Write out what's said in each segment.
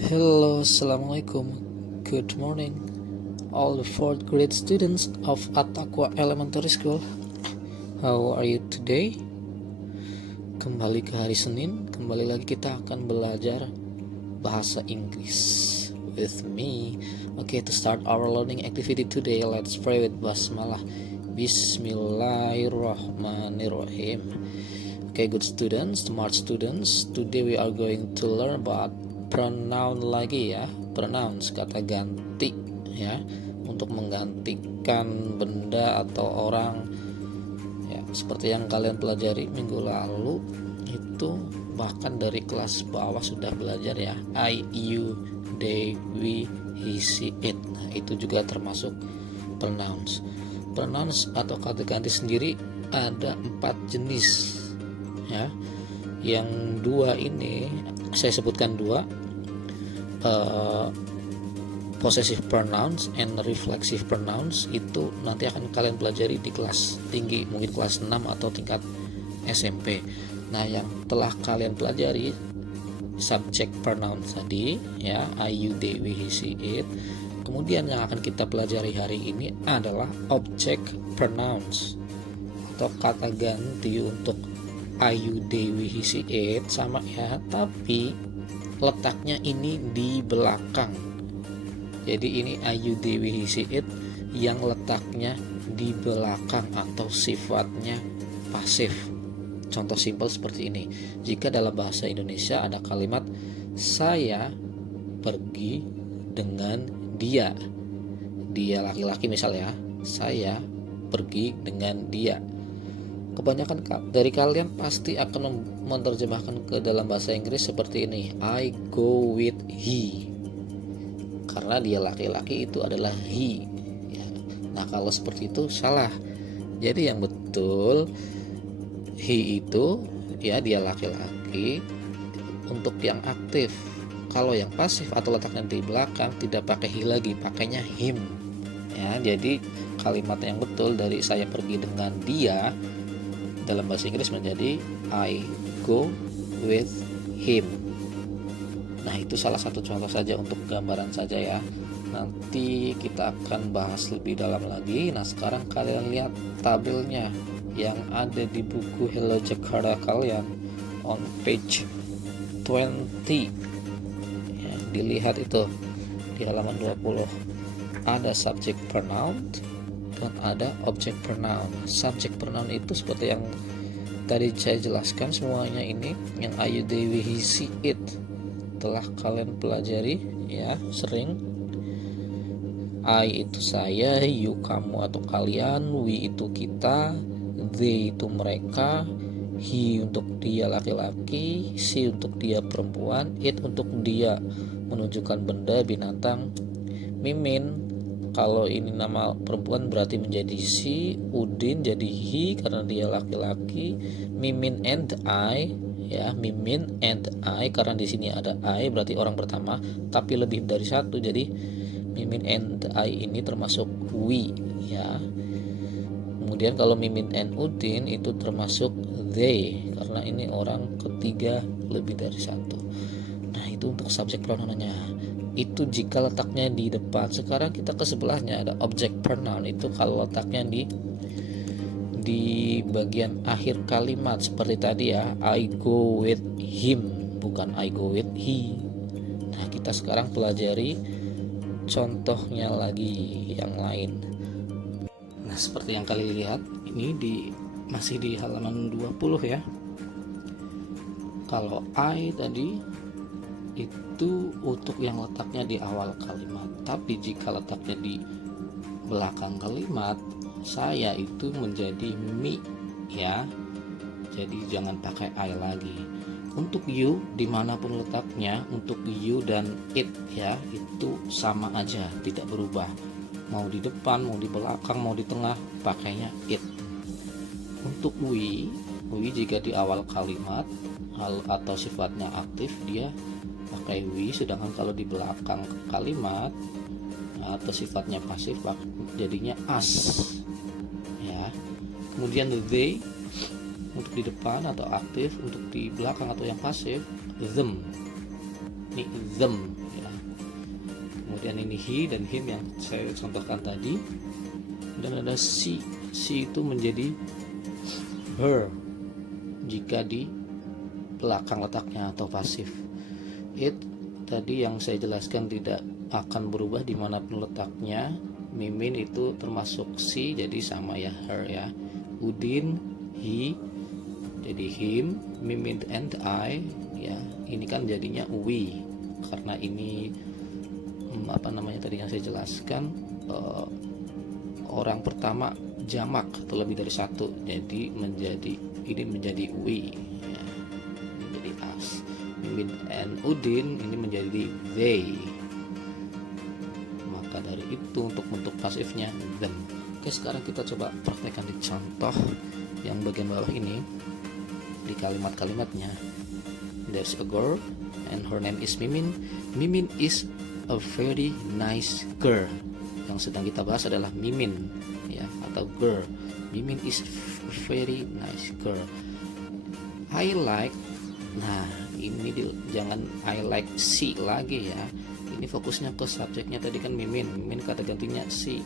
Hello, Assalamualaikum. Good morning, all the fourth grade students of At-Taqwa Elementary School. How are you today? Kembali ke hari Senin, kembali lagi kita akan belajar bahasa Inggris with me. Okay, to start our learning activity today, let's pray with basmalah. Bismillahirrahmanirrahim. Okay, good students, smart students, today we are going to learn about pronoun lagi ya. Pronouns, kata ganti ya, untuk menggantikan benda atau orang ya, seperti yang kalian pelajari minggu lalu itu, bahkan dari kelas bawah sudah belajar ya, I, you, they, we, he, she, it. Nah, itu juga termasuk pronouns. Pronouns atau kata ganti sendiri ada 4 jenis ya. Yang 2 ini saya sebutkan 2, possessive pronouns and reflexive pronouns, itu nanti akan kalian pelajari di kelas tinggi, mungkin kelas 6 atau tingkat SMP. Nah, yang telah kalian pelajari subject pronouns tadi ya, I, you, they, we, he, she, it. Kemudian yang akan kita pelajari hari ini adalah object pronouns atau kata ganti untuk I, you, they, we, he, she, it, sama ya, tapi letaknya ini di belakang. Jadi ini I, you, they, we, he, she, it yang letaknya di belakang atau sifatnya pasif. Contoh simpel seperti ini. Jika dalam bahasa Indonesia ada kalimat saya pergi dengan dia. Dia laki-laki misalnya, saya pergi dengan dia. Kebanyakan dari kalian pasti akan menerjemahkan ke dalam bahasa Inggris seperti ini, I go with he, karena dia laki-laki itu adalah he ya. Nah, kalau seperti itu salah. Jadi yang betul he itu ya, dia laki-laki untuk yang aktif. Kalau yang pasif atau letaknya di belakang tidak pakai he lagi, pakainya him ya. Jadi kalimat yang betul dari saya pergi dengan dia dalam bahasa Inggris menjadi I go with him. Nah, itu salah satu contoh saja untuk gambaran saja ya. Nanti kita akan bahas lebih dalam lagi. Nah, sekarang kalian lihat tabelnya yang ada di buku Hello Jakarta kalian on page 20 ya, dilihat itu di halaman 20 ada subject pronoun dan ada object pronoun. Subject pronoun itu seperti yang tadi saya jelaskan, semuanya ini yang I, you, they, we, he, she, it telah kalian pelajari ya sering. I itu saya, you kamu atau kalian, we itu kita, they itu mereka, he untuk dia laki-laki, she untuk dia perempuan, it untuk dia menunjukkan benda, binatang, mimin kalau ini nama perempuan berarti menjadi she, Udin jadi he karena dia laki-laki, Mimin and I ya, Mimin and I karena di sini ada I berarti orang pertama tapi lebih dari satu, jadi Mimin and I ini termasuk we ya. Kemudian kalau Mimin and Udin itu termasuk they karena ini orang ketiga lebih dari satu. Nah, itu untuk subjek pronounnya. Itu jika letaknya di depan. Sekarang kita ke sebelahnya, ada object pronoun. Itu kalau letaknya di bagian akhir kalimat seperti tadi ya, I go with him, bukan I go with he. Nah, kita sekarang pelajari contohnya lagi yang lain. Nah, seperti yang kalian lihat ini masih di halaman 20 ya. Kalau I tadi itu untuk yang letaknya di awal kalimat, tapi jika letaknya di belakang kalimat, saya itu menjadi me ya, jadi jangan pakai I lagi. Untuk you dimanapun letaknya, untuk you dan it ya, itu sama aja, tidak berubah, mau di depan, mau di belakang, mau di tengah, pakainya it. Untuk we jika di awal kalimat atau sifatnya aktif dia pakai we, sedangkan kalau di belakang kalimat atau sifatnya pasif jadinya us ya. Kemudian they untuk di depan atau aktif, untuk di belakang atau yang pasif them. ini them ya. Kemudian ini he dan him yang saya contohkan tadi, dan ada she itu menjadi her jika di belakang letaknya atau pasif. It tadi yang saya jelaskan tidak akan berubah dimanapun letaknya. Mimin itu termasuk she, jadi sama ya, her ya. Udin, he, jadi him. Mimin and I ya, ini kan jadinya we karena ini apa namanya tadi yang saya jelaskan, orang pertama jamak atau lebih dari satu, jadi ini menjadi we ya, menjadi us. Mimin and Udin ini menjadi they. Maka dari itu untuk bentuk pasifnya them. Oke, sekarang kita coba praktekkan di contoh yang bagian bawah ini. Di kalimat-kalimatnya, there's a girl and her name is Mimin. Mimin is a very nice girl. Yang sedang kita bahas adalah Mimin ya, atau girl. Mimin is a very nice girl. I like, nah ini jangan I like she lagi ya. Ini fokusnya ke subjeknya, tadi kan Mimin. Mimin kata gantinya she.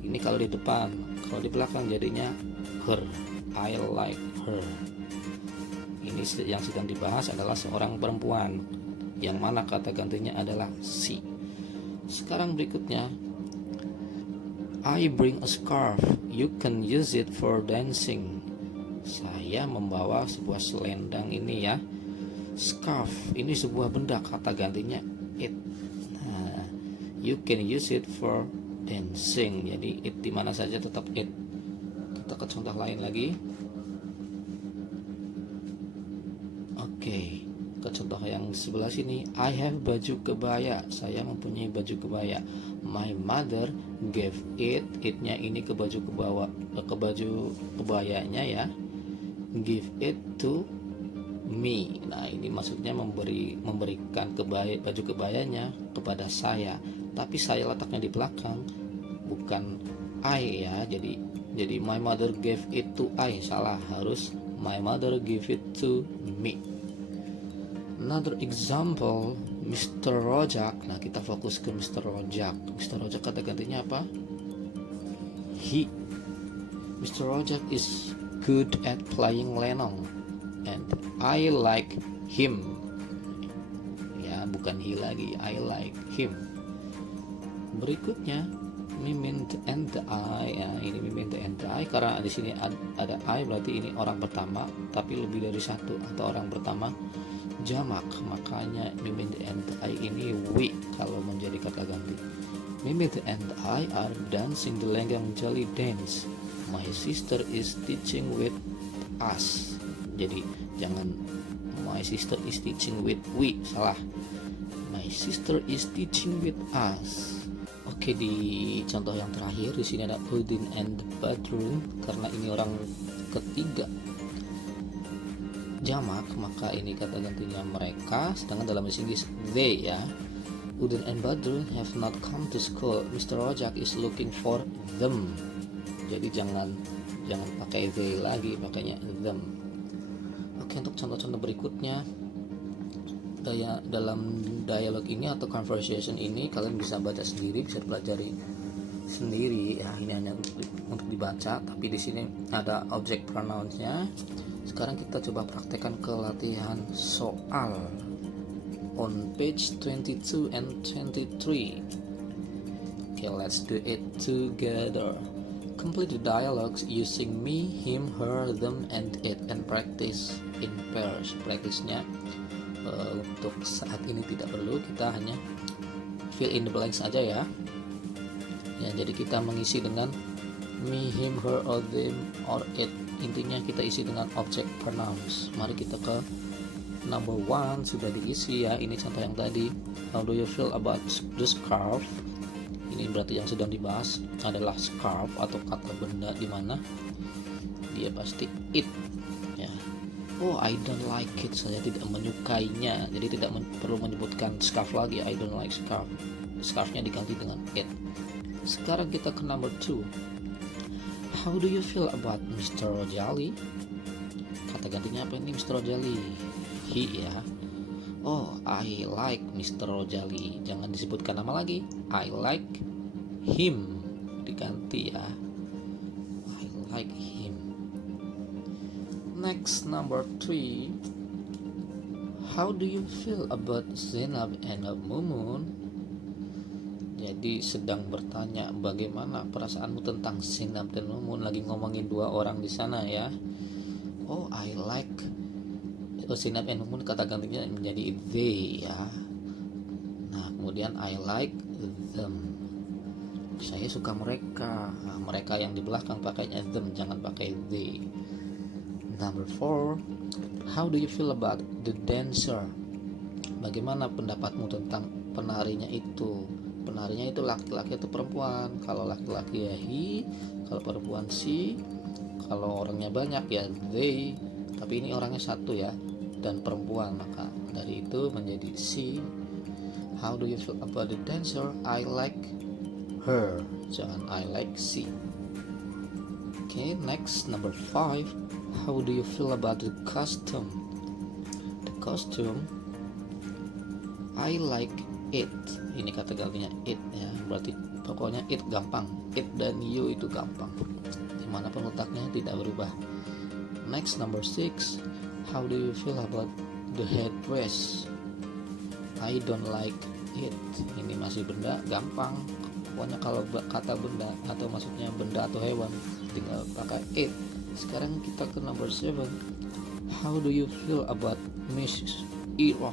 Ini kalau di depan, kalau di belakang jadinya her. I like her. Ini yang sedang dibahas adalah seorang perempuan, yang mana kata gantinya adalah she. Sekarang berikutnya, I bring a scarf. You can use it for dancing. Saya membawa sebuah selendang ini ya. Scarf ini sebuah benda, kata gantinya it. Nah, you can use it for dancing. Jadi it di mana saja tetap it. Kita ke contoh lain lagi. Oke, ke contoh yang sebelah sini. I have baju kebaya. Saya mempunyai baju kebaya. My mother gave it. It-nya ini ke baju kebayanya ya. Give it to me. Nah, ini maksudnya memberikan baju kebayanya kepada saya. Tapi saya letaknya di belakang, bukan I ya. Jadi my mother gave it to I. Salah, harus my mother give it to me. Another example, Mr. Rojak. Nah, kita fokus ke Mr. Rojak. Mr. Rojak kata gantinya apa? He. Mr. Rojak is good at playing lenong, and I like him. Ya, bukan he lagi. I like him. Berikutnya, Mimin and I. Ya, ini Mimin and I karena di sini ada I, berarti ini orang pertama, tapi lebih dari satu atau orang pertama jamak, makanya Mimin and I ini we kalau menjadi kata ganti. Mimin and I are dancing the Lenggang Jali dance. My sister is teaching with us. Jadi jangan my sister is teaching with we, salah. My sister is teaching with us. Oke, di contoh yang terakhir di sini ada Udin and Badrun karena ini orang ketiga jamak, maka ini kata gantinya mereka, sedangkan dalam bahasa Inggris they ya. Udin and Badrun have not come to school. Mr. Rojak is looking for them. Jadi jangan pakai they lagi, pakainya them. Oke, untuk contoh-contoh berikutnya, dalam dialog ini atau conversation ini kalian bisa baca sendiri, bisa pelajari sendiri ya. Ini hanya untuk dibaca, tapi di sini ada object pronouns-nya. Sekarang kita coba praktekkan ke latihan soal on page 22 and 23. Okay, let's do it together. Complete the dialogues using me, him, her, them, and it, and practice in pairs. Praktisnya untuk saat ini tidak perlu, kita hanya fill in the blanks saja ya. Ya, jadi kita mengisi dengan me, him, her, or them, or it. Intinya kita isi dengan object pronouns. Mari kita ke number 1, sudah diisi ya. Ini contoh yang tadi. How do you feel about the scarf? Ini berarti yang sedang dibahas adalah scarf atau kata benda, di mana dia pasti it ya. Oh, I don't like it. Saya tidak menyukainya. Jadi tidak perlu menyebutkan scarf lagi. I don't like scarf. Scarfnya diganti dengan it. Sekarang kita ke number 2. How do you feel about Mr. Rojali? Kata gantinya apa ini Mr. Rojali? He ya. Oh, I like Mr. Rojali. Jangan disebutkan nama lagi. I like him. Diganti ya. I like him. Next, number 3. How do you feel about Zainab and Mumun? Jadi sedang bertanya bagaimana perasaanmu tentang Zainab dan Mumun. Lagi ngomongin dua orang di sana ya. Oh, I like Zainab and Mumun, kata gantinya menjadi they ya. Nah, kemudian I like them. Saya suka mereka. Nah, mereka yang di belakang pakainya them, jangan pakai they. Number 4. How do you feel about the dancer? Bagaimana pendapatmu tentang penarinya itu? Penarinya itu laki-laki atau perempuan? Kalau laki-laki ya he, kalau perempuan she, kalau orangnya banyak ya they. Tapi ini orangnya satu ya, dan perempuan, maka dari itu menjadi she. How do you feel about the dancer? I like her, jangan I like she. Okay, next, number 5. How do you feel about the costume? The costume, I like it. Ini kata gantinya it ya, berarti pokoknya it gampang. It dan you itu gampang, dimanapun letaknya tidak berubah. Next, number 6. How do you feel about the headdress? I don't like it. Ini masih benda, gampang. Pokoknya kalau kata benda atau maksudnya benda atau hewan tinggal pakai it. Sekarang kita ke number 7. How do you feel about Mrs. Iroh?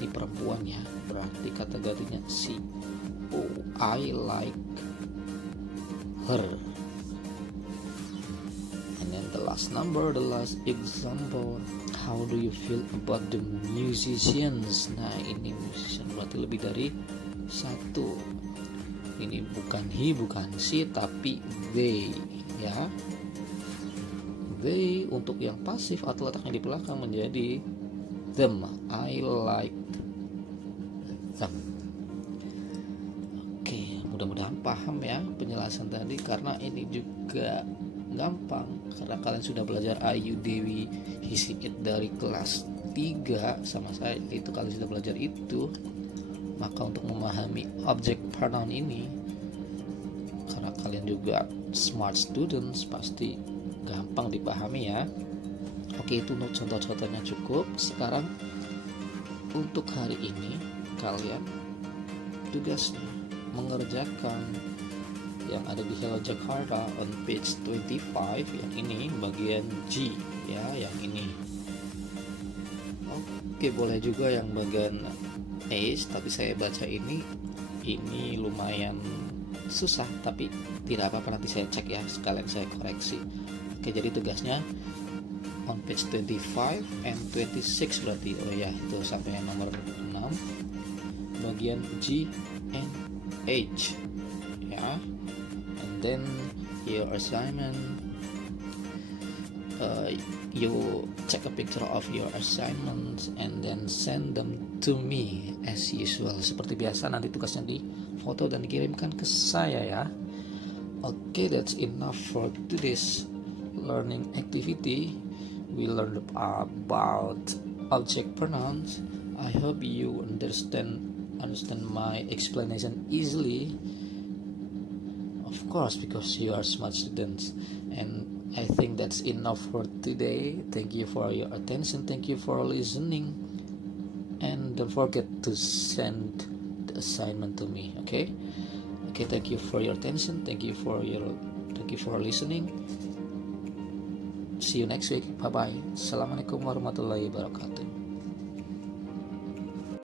Ini perempuan ya, berarti kata gantinya she. Oh, I like her. And then the last example. How do you feel about the musicians? Nah, ini musician berarti lebih dari satu. Ini bukan he, bukan she, tapi they ya. They untuk yang pasif atau letaknya di belakang menjadi them. I like them. Oke, mudah-mudahan paham ya penjelasan tadi, karena ini juga gampang karena kalian sudah belajar Ayu Dewi Hisi It dari kelas 3 sama saya, itu kalian sudah belajar itu. Maka untuk memahami object pronoun ini, karena kalian juga smart students, pasti gampang dipahami ya. Oke, itu untuk contoh-contohnya cukup. Sekarang untuk hari ini kalian tugasnya mengerjakan yang ada di Hello Jakarta on page 25, yang ini bagian G ya, yang ini. Oke, boleh juga yang bagian H, tapi saya baca ini lumayan susah, tapi tidak apa-apa, nanti saya cek ya, sekalian saya koreksi. Oke, jadi tugasnya on page 25 and 26 berarti, oh ya, itu sampai nomor 6 bagian G and H ya. And then your assignment, you check a picture of your assignments and then send them to me as usual. Seperti biasa, nanti tugasnya di foto dan dikirimkan ke saya ya. Okay, that's enough for today's learning activity. We learned about object pronouns. I hope you understand my explanation easily. Of course, because you are smart students. And I think that's enough for today. Thank you for your attention. Thank you for listening. And don't forget to send the assignment to me. Okay. Thank you for your attention. Thank you for listening. See you next week. Bye bye. Assalamualaikum warahmatullahi wabarakatuh.